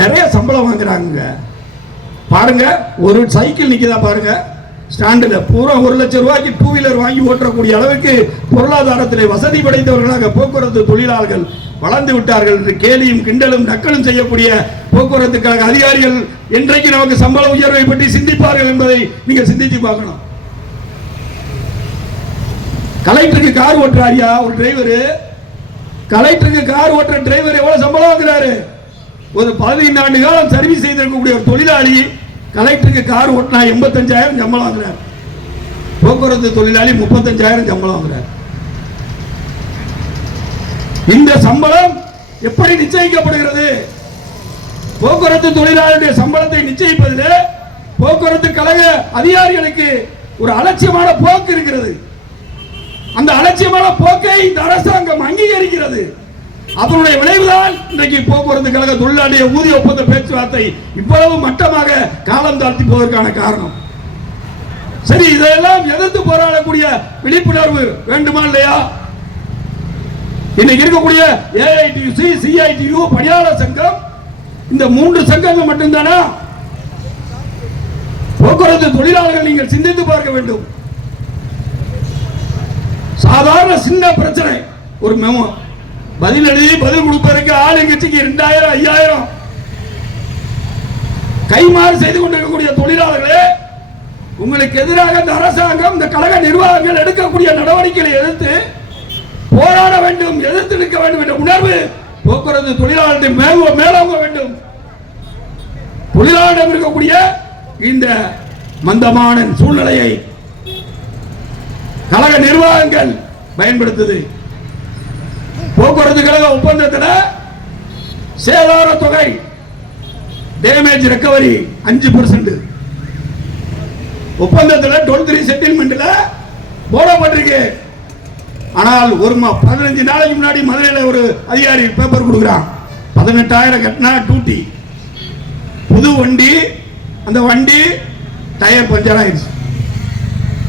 நிறைய சம்பளம் வாங்குறாங்க பாருங்க. ஒரு சைக்கிள் நிக்குதா பாருங்க ஸ்டாண்டில், பூரா 1 லட்சம் ரூபாய்க்கு 2 வீலர் வாங்கி ஓட்டக்கூடிய அளவுக்கு பொருளாதாரத்திலே வசதி படைத்தவர்களாக போக்குவரத்து தொழிலாளர்கள் வளர்ந்து விட்டார்கள் என்று கேலியும் கிண்டலும் நக்கலும் செய்யக்கூடிய போக்குவரத்து கழக அதிகாரிகள் என்றைக்கு நமக்கு சம்பள உயர்வை பற்றி சிந்திப்பார்கள் என்பதை நீங்க சிந்தித்து பார்க்கணும். கலெக்டருக்கு கார் ஓட்டுறாரியா ஒரு டிரைவர், கலெக்டருக்கு கார் ஓட்டுற டிரைவர் எவ்வளவு சம்பளம் வாங்குறாரு? ஒரு 15 ஆண்டு காலம் சர்வீஸ் செய்திருக்கக்கூடிய ஒரு தொழிலாளி கலெக்டருக்கு கார் ஓட்டினா 85,000 சம்பளம் வாங்குறார். போக்குவரத்து தொழிலாளி 35,000 சம்பளம் வாங்குறார். இந்த சம்பளம் எப்படி நிச்சயிக்கப்படுகிறது? போக்குவரத்து தொழிலாளருடைய சம்பளத்தை நிச்சயிப்பதில் போக்குவரத்து கழக அதிகாரிகளுக்கு ஒரு அலட்சியமான போக்கு இருக்கிறது. அந்த அலட்சியமான போக்கை இந்த அரசாங்கம் அங்கீகரிக்கிறது. அதனுடைய விளைவுதான் இன்றைக்கு போக்குவரத்து கழக தொழிலாளிய ஊதிய ஒப்பந்த பேச்சுவார்த்தை இவ்வளவு மட்டமாக காலம் தாழ்த்தி போவதற்கான காரணம். சரி, இதெல்லாம் எதிர்த்து போராடக்கூடிய விழிப்புணர்வு வேண்டுமா இல்லையா? இன்னைக்கு இருக்கக்கூடிய ஏஐடியூசி, சிஐடியு, பணியாளர் சங்கம், இந்த 3 சங்கங்கள் மட்டும்தானா? போக்குவரத்து தொழிலாளர்கள் நீங்கள் சிந்தித்து பார்க்க வேண்டும். சாதாரண சின்ன பிரச்சனை ஒரு மெமோ பதில் எழுதி பதில் கொடுப்பதற்கு ஆளுங்கட்சிக்கு 2000 5000 கைமாறு செய்து கொண்டிருக்கக்கூடிய தொழிலாளர்களே, உங்களுக்கு எதிராக இந்த அரசாங்கம், இந்த கழக நிர்வாகங்கள் எடுக்கக்கூடிய நடவடிக்கைகளை எதிர்த்து போராட வேண்டும், எதிர்த்து நிற்க வேண்டும் என்ற உணர்வு போக்குவரத்து தொழிலாளர்களை மேலோங்க வேண்டும். தொழிலாளரிடம் இருக்கக்கூடிய இந்த மந்தமான சூழ்நிலையை கழக நிர்வாகங்கள் பயன்படுத்துது. போக்குவரத்து கழக ஒப்பந்தத்தில் சேதார தொகை டேமேஜ் ரெக்கவரி 5%, ஒப்பந்தத்தில் 12 செட்டில்மெண்ட்ல போடப்பட்டிருக்கு. ஆனால் ஒரு 15 நாளைக்கு முன்னாடி மதுரையில் ஒரு அதிகாரி பேப்பர் கொடுக்குறான், 18,000 கட்டினா டூட்டி. புது வண்டி, அந்த வண்டி டயர் பஞ்சர் ஆயிடுச்சு,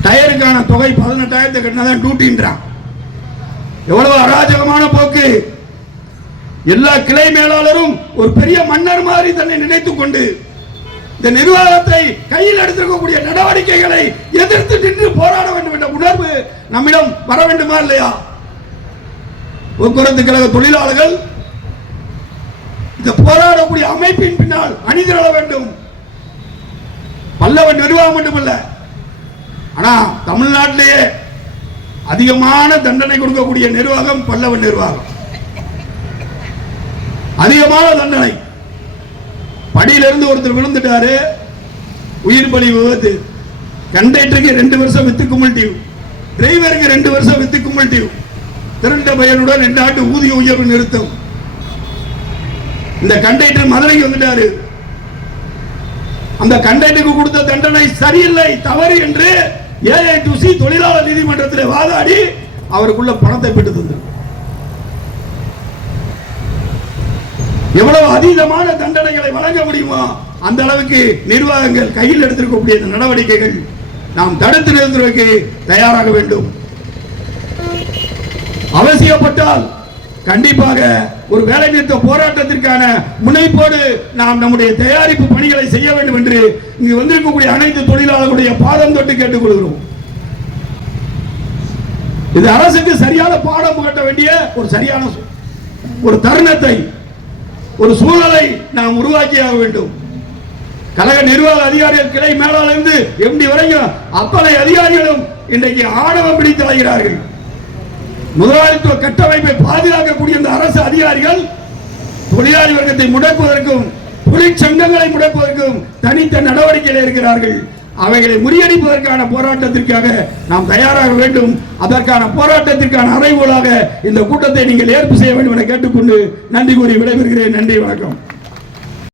டயருக்கான தொகை 18,000 கட்டினா தான் டூட்டின்றான். எவ்வளவு அராஜகமான போக்கு! எல்லா கிளை மேலாளரும் ஒரு பெரிய மன்னர் மாதிரி தன்னை நினைத்துக் கொண்டு இந்த நிர்வாகத்தை கையில் எடுத்திருக்கக்கூடிய நடவடிக்கைகளை எதிர்த்து நின்று போராட வேண்டும் என்ற உணர்வு நம்மிடம் வர வேண்டுமா இல்லையா? போக்குவரத்து கழக தொழிலாளர்கள் இந்த போராடக்கூடிய அமைப்பின் பின்னால் அணிதிரள வேண்டும். பல்லவன் நிர்வாகம் மட்டுமல்ல, ஆனா தமிழ்நாட்டிலேயே அதிகமான தண்டனை கொடுக்கக்கூடிய நிர்வாகம் பல்லவன் நிர்வாகம். அதிகமான தண்டனை. படியிலிருந்து ஒருத்தர் விழுந்துட்டாரு, உயிர் பலி விபத்து. கண்டக்டருக்கு 2 வருஷம் வித்து குமுல்டிவ், டிரைவருக்கு 2 வருஷம் வித்து குமுல்டிவ். திரண்ட பயனுடன் 2 ஆண்டு ஊதிய உயர்வு நிறுத்தம். இந்த கண்டக்டர் மதுரைக்கு வந்துட்டாரு. அந்த கண்டக்டருக்கு கொடுத்த தண்டனை சரியில்லை, தவறு என்று ஏஐடியூசி தொழிலாளர் நீதிமன்றத்தில் வாதாடி அவருக்குள்ள பணத்தை பெற்று தந்தது. எவ்வளவு அதீதமான தண்டனைகளை வழங்க முடியுமோ அந்த அளவுக்கு நிர்வாகங்கள் கையில் எடுத்திருக்கக்கூடிய நடவடிக்கைகள் நாம் தடுத்து நிறுத்துவதற்கு தயாராக வேண்டும். அவசியப்பட்டால் கண்டிப்பாக ஒரு வேலை நிறுத்த போராட்டத்திற்கான முனைப்போடு நாம் நம்முடைய தயாரிப்பு பணிகளை செய்ய வேண்டும் என்று இங்கு வந்திருக்கக்கூடிய அனைத்து தொழிலாளர்களுடைய பாதம் தொட்டு கேட்டுக்கொள்கிறோம். இது அரசுக்கு சரியான பாடம் புகட்ட வேண்டிய ஒரு சரியான ஒரு தருணத்தை, ஒரு சூழலை நாம் உருவாக்கியாக வேண்டும். கழக நிர்வாக அதிகாரிகள் கிளை மேலாளர் எம்டி வரைக்கும் அத்தனை அதிகாரிகளும் இன்றைக்கு ஆணவம் பிடித்து அலைகிறார்கள். முதலாளித்துவ கட்டமைப்பை பாதுகாக்கக்கூடிய இந்த அரசு அதிகாரிகள் தொழிலாளி வர்க்கத்தை முடக்குவதற்கும் தொழிற்சங்கங்களை முடக்குவதற்கும் தனித்த நடவடிக்கையில் இருக்கிறார்கள். அவைகளை முறியடிப்பதற்கான போராட்டத்திற்காக நாம் தயாராக வேண்டும். அதற்கான போராட்டத்திற்கான அறைகோலாக இந்த கூட்டத்தை நீங்கள் ஏற்பு செய்ய வேண்டும் என கேட்டுக்கொண்டு நன்றி கூறி விடைபெறுகிறேன். நன்றி, வணக்கம்.